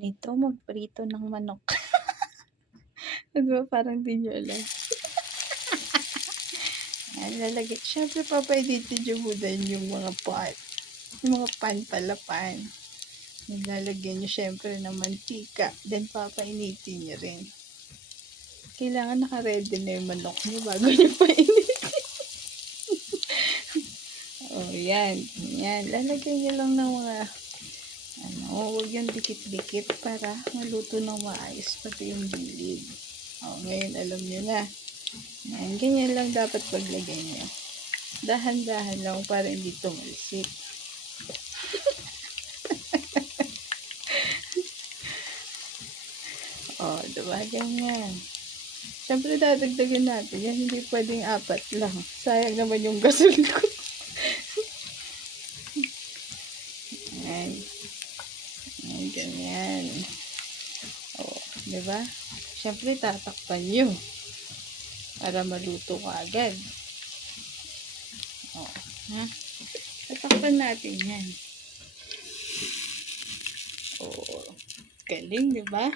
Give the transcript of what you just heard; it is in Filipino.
ganito magprito ng manok. 'Di ba parang di niyo alam? Ayan, siyempre papa-editin niyo muna yung mga pot, yung mga pan pala, pan. Lalagyan niyo siyempre ng mantika, then papainitin niyo rin. Kailangan naka-ready na yung manok niyo bago niyo painitin. Oh, yan. Yan, lalagyan niyo lang ng mga huwag yung dikit-dikit para maluto ng maayos pati yung gilid. Oh, ngayon alam niyo na. Yan, ganyan lang dapat paglagay niyo. Dahan-dahan lang para hindi tumalsik. Oh, diba? Ganyan. Siyempre, dadagdagan natin. Yan, hindi pwedeng 4 lang. Sayang naman yung gasol ko. Yan. Yan, ganyan. Oh, diba? Siyempre, tatakpan nyo para maluto ka agad. Oh, ha? Tatakpan natin yan. Oh, galing, diba?